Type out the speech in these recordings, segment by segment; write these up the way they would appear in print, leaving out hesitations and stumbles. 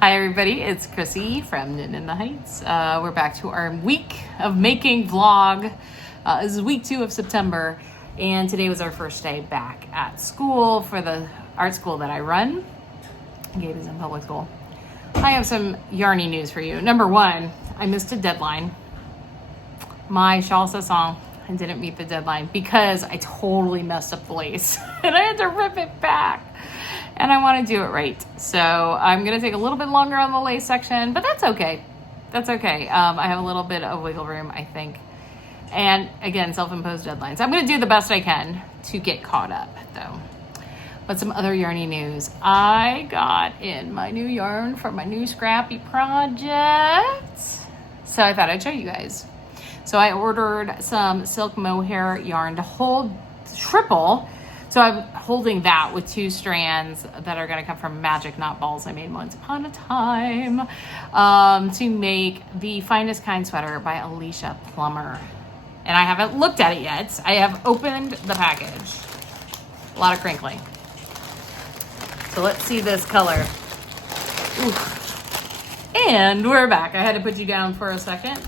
Hi everybody, it's Chrissy from Knitting in the Heights. We're back to our week of making vlog. This is week 2 of September, and today was our first day back at school for the art school that I run. Gabe is in public school. I have some yarny news for you. Number 1, I missed a deadline. My shawl song I didn't meet the deadline because I totally messed up the lace and I had to rip it back. And I want to do it right. So I'm going to take a little bit longer on the lace section, but that's okay. That's okay. I have a little bit of wiggle room, I think. And again, self-imposed deadlines. I'm going to do the best I can to get caught up, though. But some other yarny news. I got in my new yarn for my new scrappy project. So I thought I'd show you guys. So I ordered some silk mohair yarn to hold triple. So I'm holding that with 2 strands that are going to come from Magic Knot Balls I made once upon a time to make the Finest Kind sweater by Alicia Plummer. And I haven't looked at it yet. I have opened the package. A lot of crinkling. So let's see this color. Ooh. And we're back. I had to put you down for a second.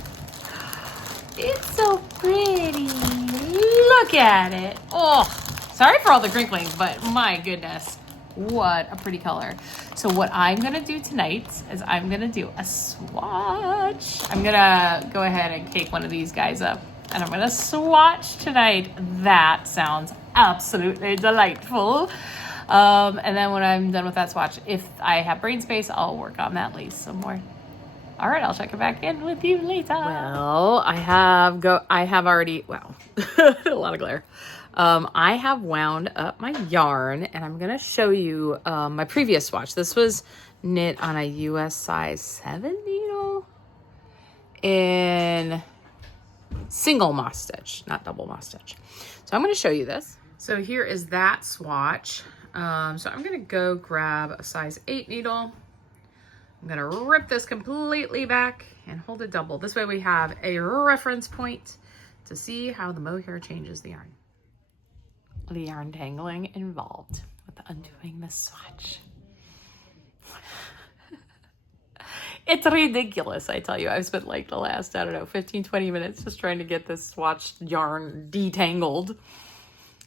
It's so pretty. Look at it. Oh. Sorry for all the crinkling, but my goodness, what a pretty color. So what I'm gonna do tonight is I'm gonna do a swatch. I'm gonna go ahead and cake one of these guys up and I'm gonna swatch tonight. That sounds absolutely delightful. And then when I'm done with that swatch, if I have brain space, I'll work on that lace some more. All right, I'll check it back in with you later. Well, I have already, wow, a lot of glare. I have wound up my yarn and I'm going to show you my previous swatch. This was knit on a US size 7 needle in single moss stitch, not double moss stitch. So I'm going to show you this. So here is that swatch. So I'm going to go grab a size 8 needle. I'm going to rip this completely back and hold it double. This way we have a reference point to see how the mohair changes the yarn. The yarn tangling involved with undoing the swatch. It's ridiculous, I tell you. I've spent like the last, 15-20 minutes just trying to get this swatch yarn detangled.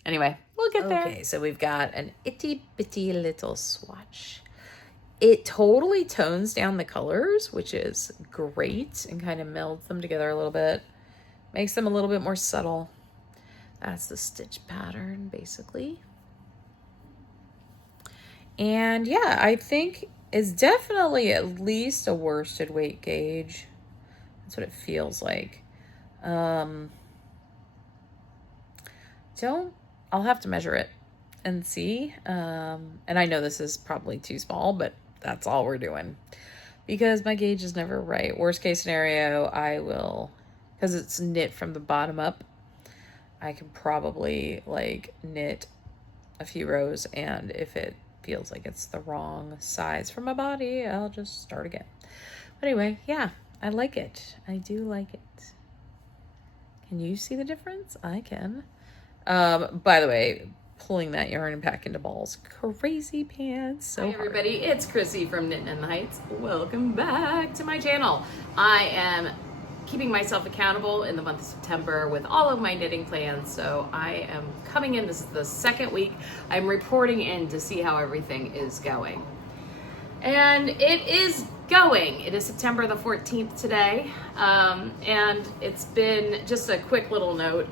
Anyway, we'll get there. Okay, so we've got an itty bitty little swatch. It totally tones down the colors, which is great, and kind of melds them together a little bit. Makes them a little bit more subtle. That's the stitch pattern, basically. And yeah, I think it's definitely at least a worsted weight gauge. That's what it feels like. I'll have to measure it and see. And I know this is probably too small, but that's all we're doing. Because my gauge is never right. Worst case scenario, I will, because it's knit from the bottom up, I can probably like knit a few rows, and if it feels like it's the wrong size for my body, I'll just start again. But anyway, yeah, I like it. I do like it. Can you see the difference? I can. By the way, pulling that yarn back into balls, crazy pants. So hi everybody, it's Chrissy from Knitting in the Heights. Welcome back to my channel. I am keeping myself accountable in the month of September with all of my knitting plans. So I am coming in, this is the 2nd week. I'm reporting in to see how everything is going. And it is going. It is September the 14th today. And it's been just a quick little note.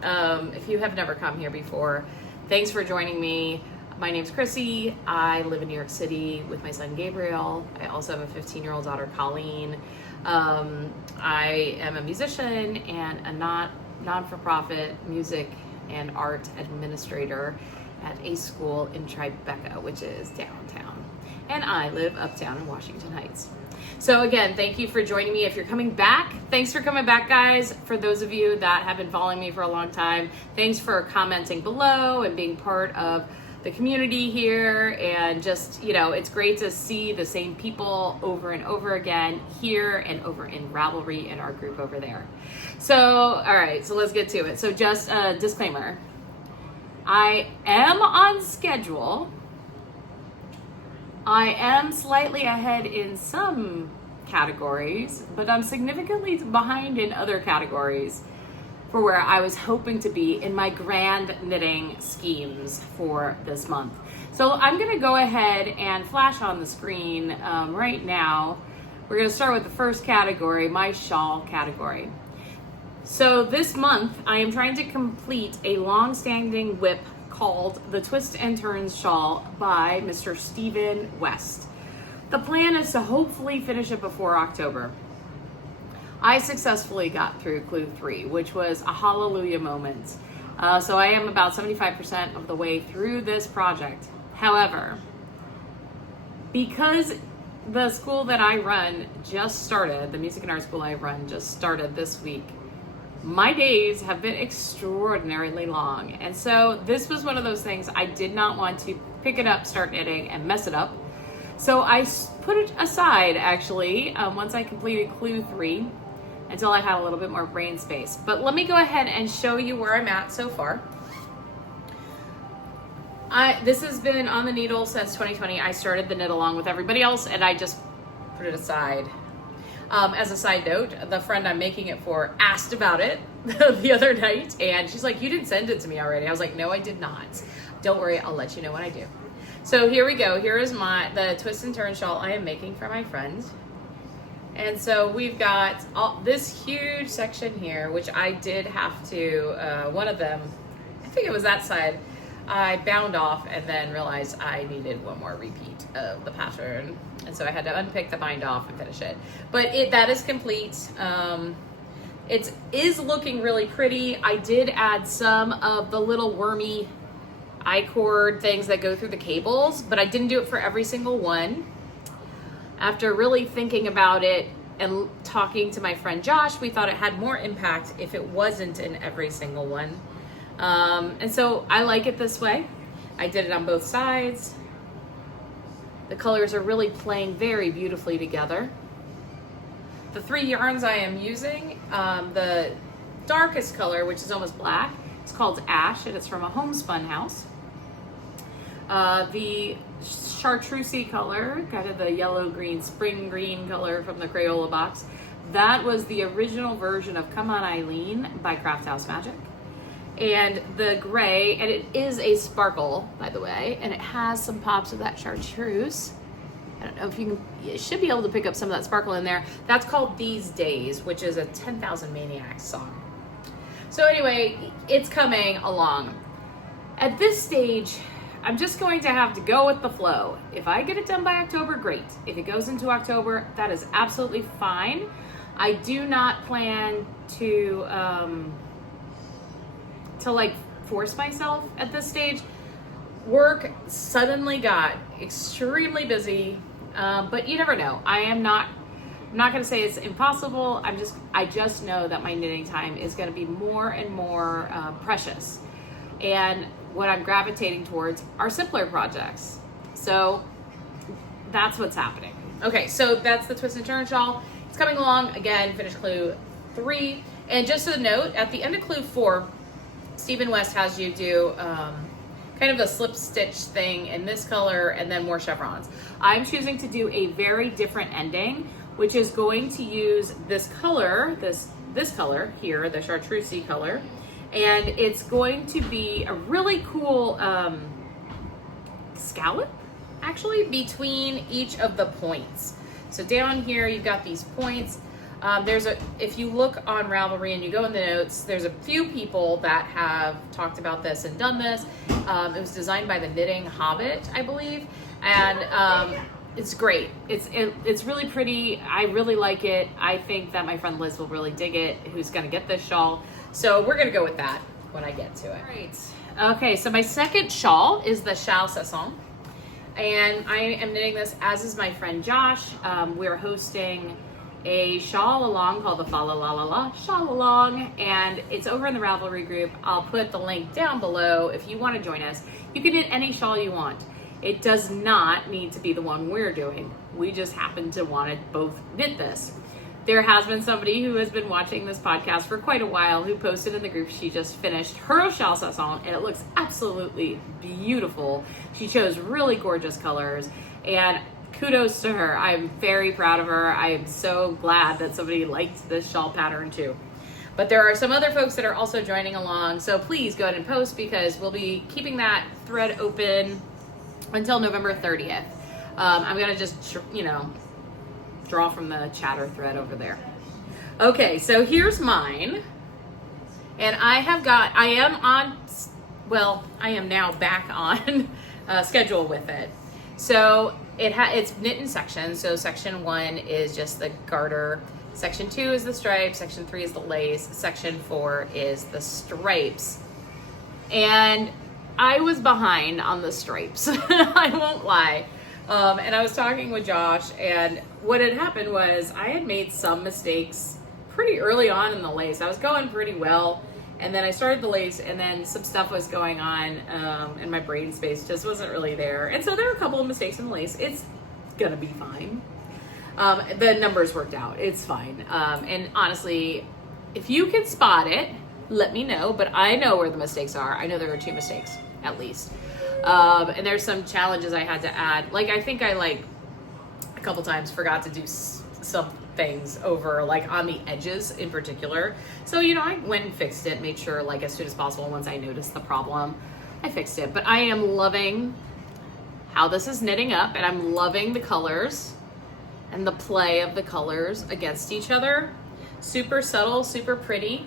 If you have never come here before, thanks for joining me. My name's Chrissy. I live in New York City with my son Gabriel. I also have a 15-year-old daughter, Colleen. I am a musician and a non-for-profit music and art administrator at a school in Tribeca, which is downtown. And I live uptown in Washington Heights. So again, thank you for joining me. If you're coming back, thanks for coming back, guys. For those of you that have been following me for a long time, thanks for commenting below and being part of the community here. And just, you know, it's great to see the same people over and over again here and over in Ravelry in our group over there. So, all right, so let's get to it. So just a disclaimer. I am on schedule I am slightly ahead in some categories, but I'm significantly behind in other categories for where I was hoping to be in my grand knitting schemes for this month. So I'm gonna go ahead and flash on the screen right now. We're gonna start with the first category, my shawl category. So this month, I am trying to complete a long-standing WIP called the Twist and Turns Shawl by Mr. Stephen West. The plan is to hopefully finish it before October. I successfully got through Clue 3, which was a hallelujah moment. So I am about 75% of the way through this project. However, because the school that I run just started, the music and art school I run just started this week, my days have been extraordinarily long. And so this was one of those things I did not want to pick it up, start knitting, and mess it up. So I put it aside, actually, once I completed Clue 3, until I had a little bit more brain space. But let me go ahead and show you where I'm at so far. This has been on the needle since 2020. I started the knit along with everybody else, and I just put it aside. As a side note, the friend I'm making it for asked about it the other night, and she's like, "You didn't send it to me already?" I was like, "No, I did not. Don't worry, I'll let you know when I do." So here we go. Here is the twist and turn shawl I am making for my friend. And so we've got this huge section here, which I did have to, one of them, I think it was that side, I bound off and then realized I needed one more repeat of the pattern. And so I had to unpick the bind off and finish it. But that is complete. It is looking really pretty. I did add some of the little wormy I-cord things that go through the cables, but I didn't do it for every single one. After really thinking about it and talking to my friend Josh, we thought it had more impact if it wasn't in every single one. And so I like it this way. I did it on both sides. The colors are really playing very beautifully together. The 3 yarns I am using, the darkest color, which is almost black, it's called Ash, and it's from a homespun house. The chartreuse color, kind of the yellow green, spring green color from the Crayola box, that was the original version of Come On Eileen by Craft House Magic. And the gray, and it is a sparkle, by the way, and it has some pops of that chartreuse. I don't know if you should be able to pick up some of that sparkle in there. That's called These Days, which is a 10,000 Maniacs song. So anyway, it's coming along. At this stage, I'm just going to have to go with the flow. If I get it done by October, great. If it goes into October, that is absolutely fine. I do not plan to like force myself at this stage. Work suddenly got extremely busy, but you never know. I'm not going to say it's impossible. I just know that my knitting time is going to be more and more precious. And what I'm gravitating towards are simpler projects. So that's what's happening. Okay, so that's the twist and turn shawl. It's coming along. Again, finished Clue 3. And just a note, at the end of Clue 4, Stephen West has you do kind of a slip stitch thing in this color and then more chevrons. I'm choosing to do a very different ending, which is going to use this color, this color here, the chartreuse color, and it's going to be a really cool scallop, actually, between each of the points. So down here, you've got these points. If you look on Ravelry and you go in the notes, there's a few people that have talked about this and done this. It was designed by the Knitting Hobbit, I believe, and it's great. It's really pretty. I really like it. I think that my friend Liz will really dig it, who's going to get this shawl. So we're going to go with that when I get to it. All right. Okay, so my second shawl is the Châle Sesson, and I am knitting this, as is my friend Josh. We're hosting a shawl along called the Fa La La La La Shawl Along, and it's over in the Ravelry group. I'll put the link down below if you want to join us. You can knit any shawl you want. It does not need to be the one we're doing. We just happen to want to both knit this. there has been somebody who has been watching this podcast for quite a while who posted in the group she just finished her Rochelle Sasson, and it looks absolutely beautiful. She chose really gorgeous colors, and kudos to her. I'm very proud of her. I am so glad that somebody liked this shawl pattern too. But there are some other folks that are also joining along, so please go ahead and post, because we'll be keeping that thread open until November 30th. I'm gonna just, draw from the chatter thread over there. Okay, so here's mine. And I am now back on schedule with it. So it's knit in sections. So section 1 is just the garter. Section 2 is the stripes. Section 3 is the lace. Section 4 is the stripes. And I was behind on the stripes. I won't lie. And I was talking with Josh, and what had happened was I had made some mistakes pretty early on in the lace. I was going pretty well, and then I started the lace, and then some stuff was going on, and my brain space just wasn't really there. And so there were a couple of mistakes in the lace. It's gonna be fine. The numbers worked out. It's fine. And honestly, if you can spot it, let me know, but I know where the mistakes are. I know there were 2 mistakes, at least. And there's some challenges I had to add. Like, I think I a couple times forgot to do some things over, like on the edges in particular. So, I went and fixed it, made sure as soon as possible once I noticed the problem, I fixed it. But I am loving how this is knitting up, and I'm loving the colors and the play of the colors against each other. Super subtle, super pretty.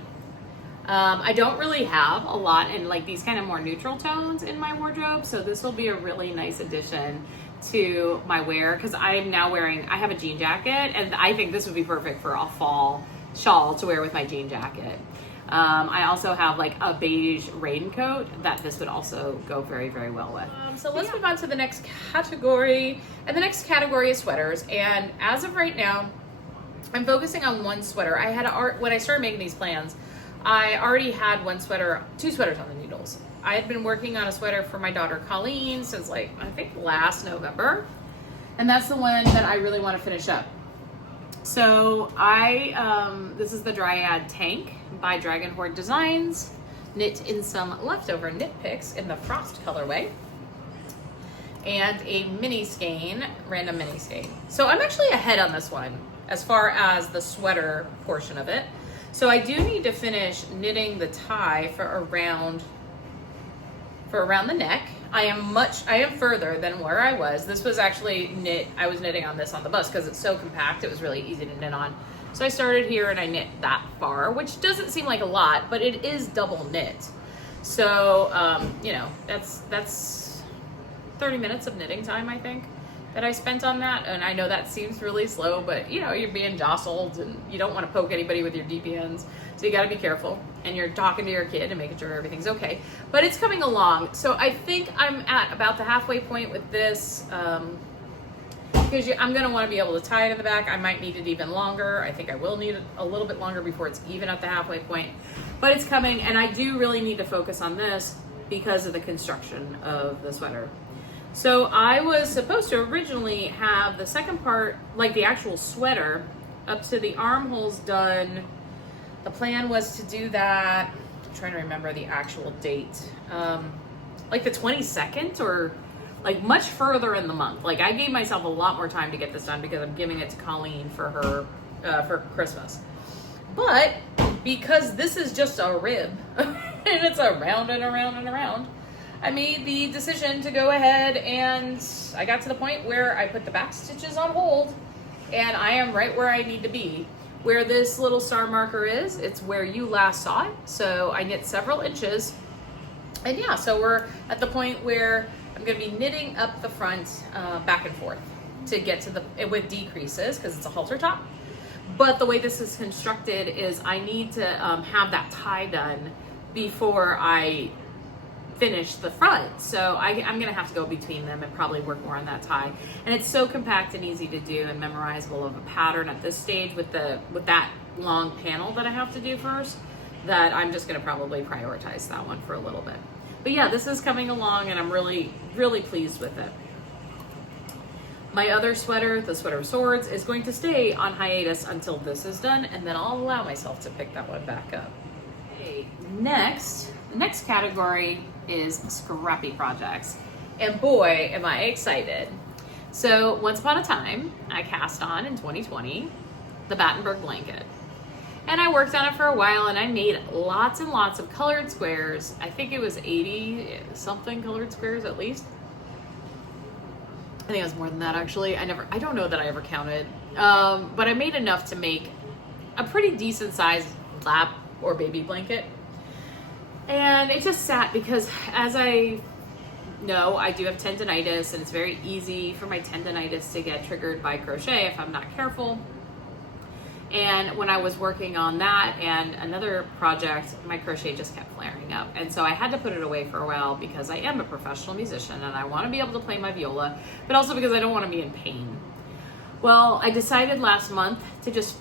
I don't really have a lot in these kind of more neutral tones in my wardrobe, so this will be a really nice addition to my wear, because I have a jean jacket, and I think this would be perfect for a fall shawl to wear with my jean jacket. I also have a beige raincoat that this would also go very, very well with. So let's move on to the next category, and the next category is sweaters. And as of right now, I'm focusing on one sweater. When I started making these plans, I already had 2 sweaters on the needles. I had been working on a sweater for my daughter Colleen since I think last November. And that's the one that I really want to finish up. So this is the Dryad Tank by Dragon Horde Designs, knit in some leftover knit picks in the Frost colorway, and a mini skein, random mini skein. So I'm actually ahead on this one as far as the sweater portion of it. So I do need to finish knitting the tie for around the neck. I am further than where I was. This was actually I was knitting on this on the bus because it's so compact, it was really easy to knit on. So I started here and I knit that far, which doesn't seem like a lot, but it is double knit. So, that's 30 minutes of knitting time, I think, that I spent on that. And I know that seems really slow, but you're being jostled and you don't want to poke anybody with your DPNs. So you got to be careful, and you're talking to your kid and making sure everything's okay, but it's coming along. So I think I'm at about the halfway point with this, because I'm going to want to be able to tie it in the back. I might need it even longer. I think I will need it a little bit longer before it's even at the halfway point, but it's coming. And I do really need to focus on this because of the construction of the sweater. So I was supposed to originally have the second part, the actual sweater, up to the armholes done. The plan was to do that, I'm trying to remember the actual date, the 22nd, or much further in the month. I gave myself a lot more time to get this done because I'm giving it to Colleen for her, for Christmas. But because this is just a rib, and it's around and around and around, I made the decision to go ahead, and I got to the point where I put the back stitches on hold, and I am right where I need to be. Where this little star marker is, it's where you last saw it. So I knit several inches, and yeah, so we're at the point where I'm going to be knitting up the front back and forth to get to with decreases, because it's a halter top. But the way this is constructed is I need to have that tie done before I finish the front. So I'm gonna have to go between them and probably work more on that tie. And it's so compact and easy to do and memorizable of a pattern at this stage with that long panel that I have to do first, that I'm just gonna probably prioritize that one for a little bit. But yeah, this is coming along and I'm really, really pleased with it. My other sweater, the Sweater of Swords, is going to stay on hiatus until this is done, and then I'll allow myself to pick that one back up. Okay, next, the next category is scrappy projects. And boy, am I excited. So once upon a time, I cast on in 2020, the Battenberg blanket. And I worked on it for a while, and I made lots and lots of colored squares. I think it was 80 something colored squares at least. I think it was more than that, actually. I don't know that I ever counted. But I made enough to make a pretty decent sized lap or baby blanket. And it just sat because, as I know, I do have tendonitis, and it's very easy for my tendonitis to get triggered by crochet if I'm not careful. And when I was working on that and another project, my crochet just kept flaring up. And so I had to put it away for a while because I am a professional musician and I want to be able to play my viola, but also because I don't want to be in pain. Well, I decided last month to just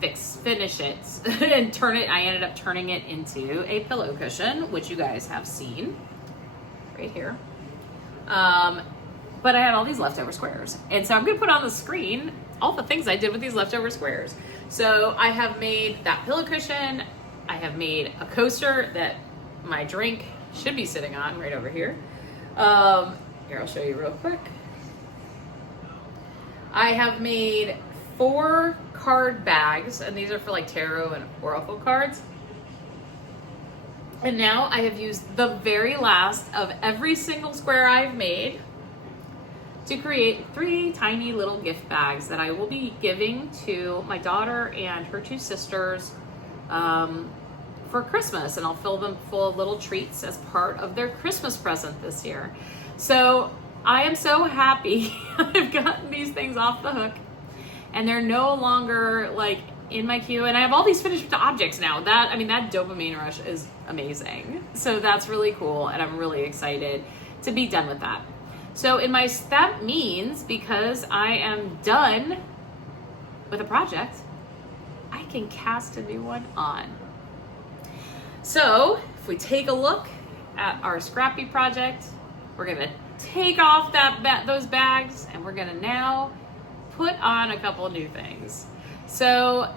finish it and turn it. I ended up turning it into a pillow cushion, which you guys have seen right here. But I had all these leftover squares. And so I'm going to put on the screen all the things I did with these leftover squares. So I have made that pillow cushion. I have made a coaster that my drink should be sitting on right over here. Here, I'll show you real quick. I have made 4 card bags, and these are for like tarot and oracle cards. And now I have used the very last of every single square I've made to create 3 tiny little gift bags that I will be giving to my daughter and her 2 sisters for Christmas, and I'll fill them full of little treats as part of their Christmas present this year. So I am so happy I've gotten these things off the hook, and they're no longer like in my queue, and I have all these finished objects now. That dopamine rush is amazing. So that's really cool, and I'm really excited to be done with that. So that means because I am done with a project, I can cast a new one on. So if we take a look at our scrappy project, we're gonna take off those bags, and we're gonna now put on a couple new things. So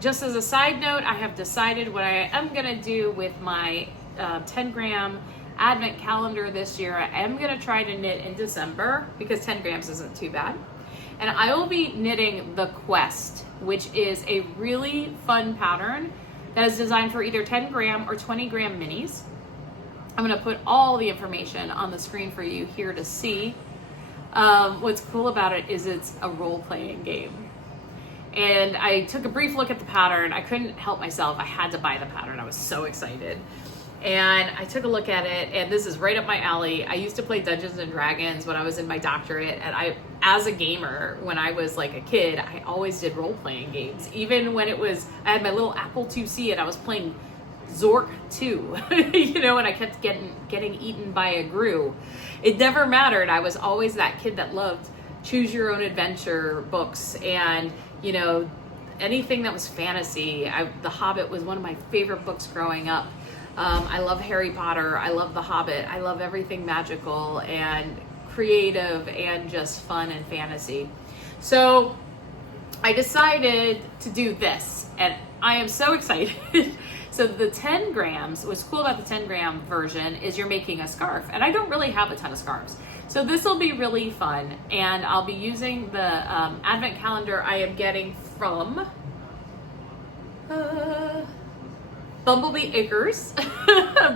just as a side note, I have decided what I am gonna do with my 10 gram advent calendar this year. I am going to try to knit in December because 10 grams isn't too bad. And I will be knitting the Quest, which is a really fun pattern that is designed for either 10 gram or 20 gram minis. I'm going to put all the information on the screen for you here to see. What's cool about it is it's a role-playing game. And I took a brief look at the pattern. I couldn't help myself. I had to buy the pattern. I was so excited. And I took a look at it, and this is right up my alley. I used to play Dungeons and Dragons when I was in my doctorate, and as a gamer, when I was like a kid, I always did role-playing games. Even when I had my little Apple IIc, and I was playing Zork 2, and I kept getting eaten by a Gru. It never mattered. I was always that kid that loved choose your own adventure books, and, anything that was fantasy. The Hobbit was one of my favorite books growing up. I love Harry Potter. I love The Hobbit. I love everything magical and creative and just fun and fantasy. So I decided to do this, and I am so excited. So the 10 grams, what's cool about the 10 gram version is you're making a scarf, and I don't really have a ton of scarves. So this will be really fun, and I'll be using the advent calendar I am getting from Bumblebee Acres.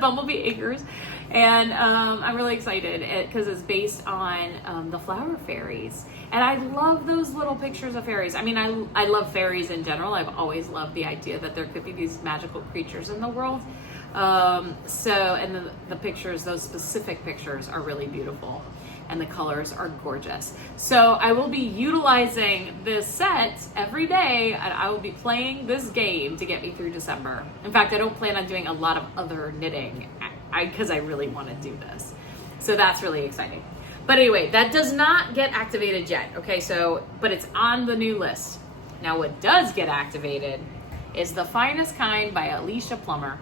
Bumblebee Acres. And I'm really excited because it's based on the flower fairies. And I love those little pictures of fairies. I mean, I love fairies in general. I've always loved the idea that there could be these magical creatures in the world. And the pictures, those specific pictures are really beautiful. And the colors are gorgeous. So I will be utilizing this set every day, and I will be playing this game to get me through December. In fact, I don't plan on doing a lot of other knitting because I really want to do this. So that's really exciting. But anyway, that does not get activated yet. Okay, but it's on the new list. Now what does get activated is The Finest Kind by Alicia Plummer.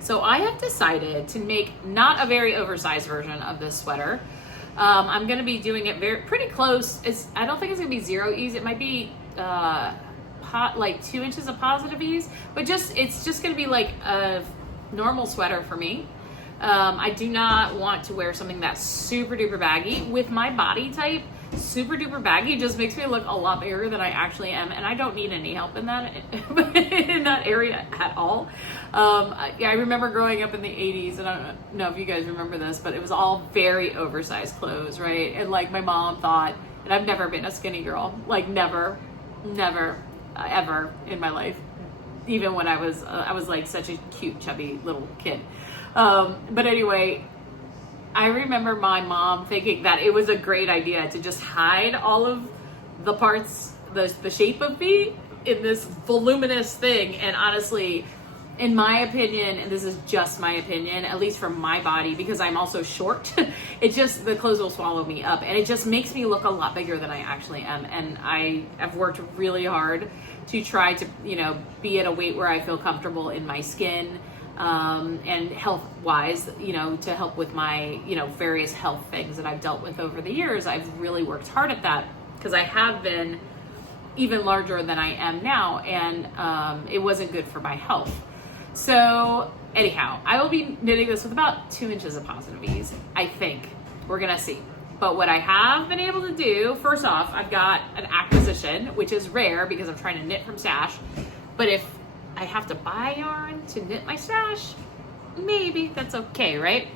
So I have decided to make not a very oversized version of this sweater, I'm going to be doing it pretty close. I don't think it's going to be 0 ease. It might be like 2 inches of positive ease, but it's just going to be like a normal sweater for me. I do not want to wear something that's super duper baggy. With my body type, super duper baggy just makes me look a lot bigger than I actually am, and I don't need any help in that in that area at all. I remember growing up in the 80s, and I don't know if you guys remember this, but it was all very oversized clothes, right? And like my mom thought, and I've never been a skinny girl, like never ever in my life, even when I was like such a cute chubby little kid. But anyway, I remember my mom thinking that it was a great idea to just hide all of the parts, the shape of me in this voluminous thing. And honestly, in my opinion, and this is just my opinion, at least for my body, because I'm also short, the clothes will swallow me up, and it just makes me look a lot bigger than I actually am. And I have worked really hard to try to, be at a weight where I feel comfortable in my skin, and health-wise, to help with my, various health things that I've dealt with over the years. I've really worked hard at that because I have been even larger than I am now, and it wasn't good for my health. So anyhow, I will be knitting this with about 2 inches of positive ease, I think. We're gonna see. But what I have been able to do, first off, I've got an acquisition, which is rare because I'm trying to knit from stash. But if I have to buy yarn to knit my stash, maybe that's okay, right?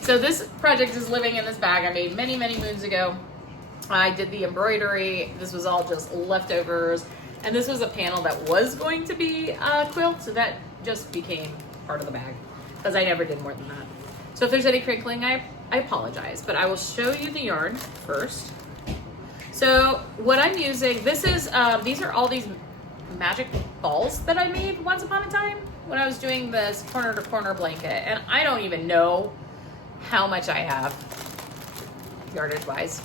So this project is living in this bag I made many, many moons ago. I did the embroidery. This was all just leftovers. And this was a panel that was going to be a quilt, so that just became part of the bag because I never did more than that. So if there's any crinkling, I apologize, but I will show you the yarn first. So what I'm using, these are all these magic balls that I made once upon a time when I was doing this corner to corner blanket, and I don't even know how much I have yardage wise,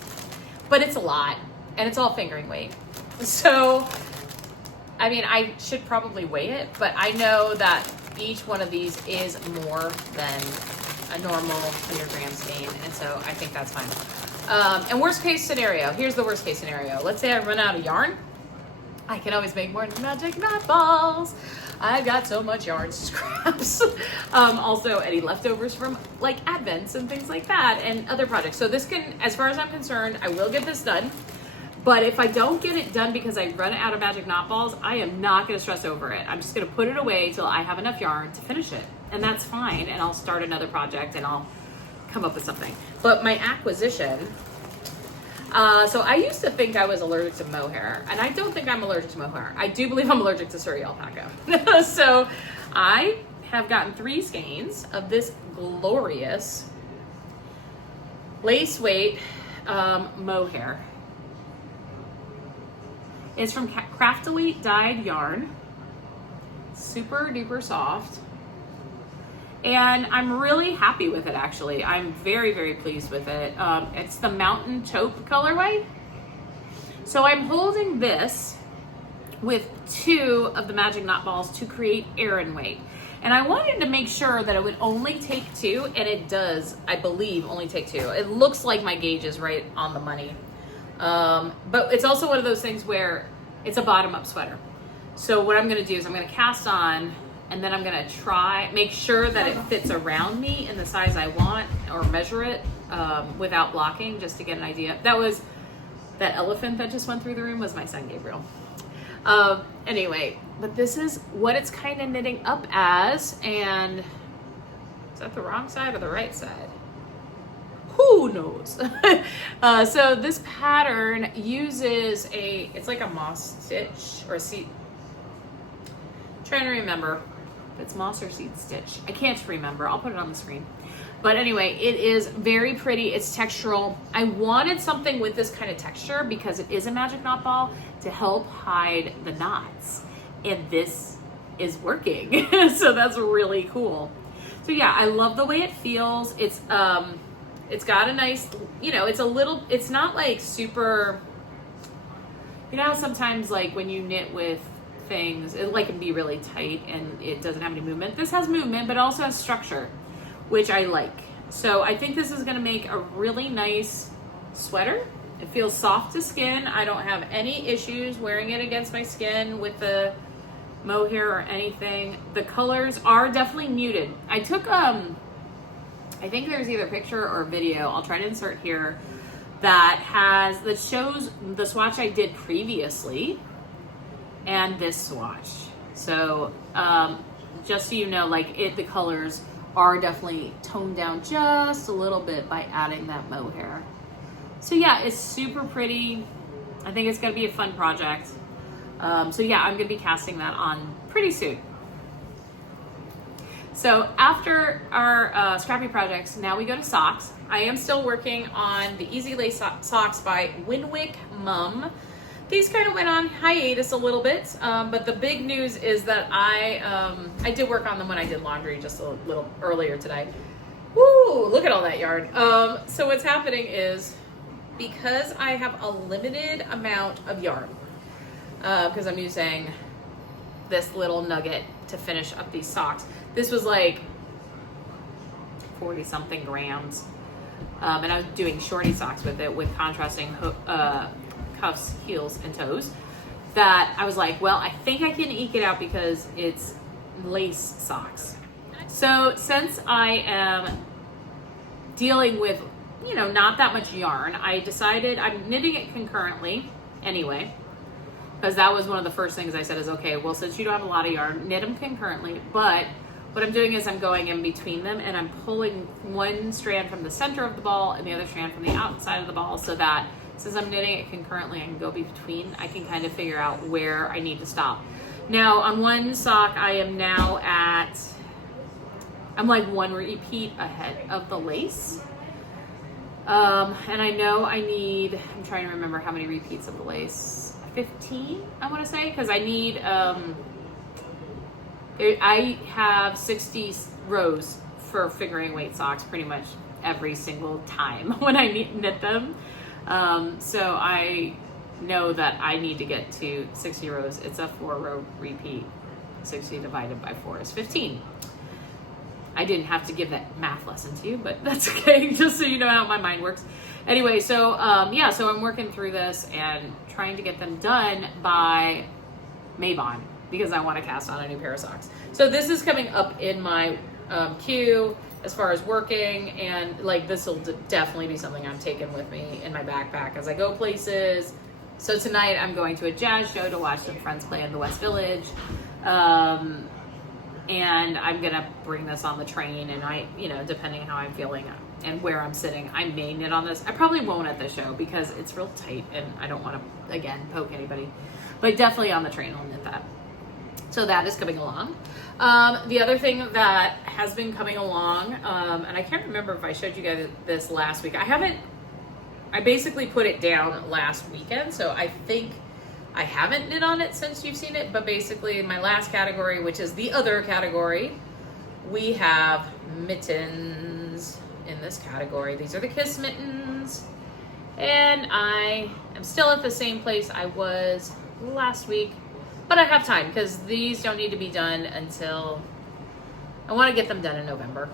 but it's a lot, and it's all fingering weight. So I mean, I should probably weigh it, but I know that each one of these is more than a normal 100 gram skein, and so I think that's fine. And worst case scenario, here's the worst case scenario. Let's say I run out of yarn. I can always make more magic knot balls. I've got so much yarn scraps. Also, any leftovers from like Advents and things like that and other projects. So this can, as far as I'm concerned, I will get this done. But if I don't get it done because I run out of magic knot balls, I am not going to stress over it. I'm just going to put it away till I have enough yarn to finish it. And that's fine. And I'll start another project and I'll come up with something. But my acquisition, so I used to think I was allergic to mohair. And I don't think I'm allergic to mohair. I do believe I'm allergic to Surrey alpaca. So I have gotten 3 skeins of this glorious lace weight mohair. It's from Craftily Dyed Yarn. Super duper soft. And I'm really happy with it, actually. I'm very, very pleased with it. It's the Mountain Taupe colorway. So I'm holding this with 2 of the magic knot balls to create Aran weight. And I wanted to make sure that it would only take 2, and it does, I believe, only take 2. It looks like my gauge is right on the money. But it's also one of those things where it's a bottom-up sweater. So what I'm going to do is I'm going to cast on, and then I'm going to make sure that it fits around me in the size I want, or measure it without blocking, just to get an idea. That elephant that just went through the room was my son Gabriel. Anyway, but this is what it's kind of knitting up as, and is that the wrong side or the right side? Who knows? So this pattern uses it's like a moss stitch or a seed. Trying to remember if it's moss or seed stitch. I can't remember. I'll put it on the screen. But anyway, it is very pretty. It's textural. I wanted something with this kind of texture because it is a magic knot ball to help hide the knots. And this is working. So that's really cool. So yeah, I love the way it feels. It's got a nice, it's not like super, how sometimes like when you knit with things, it like can be really tight and it doesn't have any movement. This has movement, but also has structure, which I like. So I think this is gonna make a really nice sweater. It feels soft to skin. I don't have any issues wearing it against my skin with the mohair or anything. The colors are definitely muted. I took, I think there's either a picture or a video, I'll try to insert here, that shows the swatch I did previously and this swatch. So just so you know, like the colors are definitely toned down just a little bit by adding that mohair. So yeah, it's super pretty. I think it's gonna be a fun project. So yeah, I'm gonna be casting that on pretty soon. So after our scrappy projects, now we go to socks. I am still working on the Easy Lace socks by Winwick Mum. These kind of went on hiatus a little bit, but the big news is that I did work on them when I did laundry just a little earlier today. Woo, look at all that yarn. So what's happening is, because I have a limited amount of yarn, because I'm using this little nugget to finish up these socks. This was like 40 something grams. And I was doing shorty socks with it with contrasting cuffs, heels, and toes. That I was like, well, I think I can eke it out because it's lace socks. So since I am dealing with, you know, not that much yarn, I decided I'm knitting it concurrently anyway, because that was one of the first things I said is, okay, well, since you don't have a lot of yarn, knit them concurrently. But what I'm doing is I'm going in between them and I'm pulling one strand from the center of the ball and the other strand from the outside of the ball, so that since I'm knitting it concurrently, I can go between. I can kind of figure out where I need to stop. Now on one sock, I am now at, I'm like one repeat ahead of the lace. And I know I need, I'm trying to remember how many repeats of the lace, 15, I want to say, because I need, I have 60 rows for figuring weight socks pretty much every single time when I knit them. So I know that I need to get to 60 rows. It's a 4-row repeat. 60 divided by 4 is 15. I didn't have to give that math lesson to you, but that's okay, just so you know how my mind works. Anyway, so yeah, so I'm working through this and trying to get them done by Mabon, because I want to cast on a new pair of socks. So this is coming up in my queue as far as working, and like this will definitely be something I'm taking with me in my backpack as I go places. So tonight I'm going to a jazz show to watch some friends play in the West Village. And I'm gonna bring this on the train, and I, you know, depending how I'm feeling and where I'm sitting, I may knit on this. I probably won't at the show because it's real tight and I don't want to, again, poke anybody, but definitely on the train I'll knit that. So that is coming along. The other thing that has been coming along, and I can't remember if I showed you guys this last week. I basically put it down last weekend, so I think I haven't knit on it since you've seen it, but basically my last category, which is the other category, we have mittens in this category. These are the Kiss mittens, and I am still at the same place I was last week, but I have time because these don't need to be done until, I want to get them done in November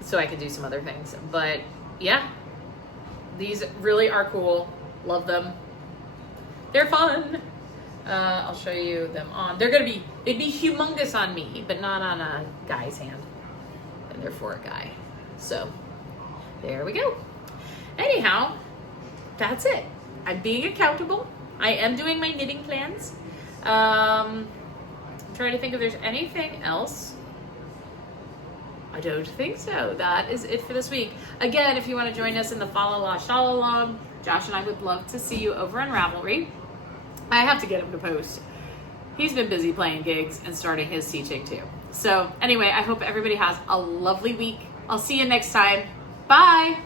so I can do some other things. But yeah, these really are cool. Love them. They're fun. I'll show you them on. It'd be humongous on me, but not on a guy's hand. And they're for a guy. So there we go. Anyhow, that's it. I'm being accountable. I am doing my knitting plans. I'm trying to think if there's anything else. I don't think so. That is it for this week. Again, if you want to join us in the Fa La La Shawl Along, Josh and I would love to see you over on Ravelry. I have to get him to post. He's been busy playing gigs and starting his teaching too. So anyway, I hope everybody has a lovely week. I'll see you next time. Bye.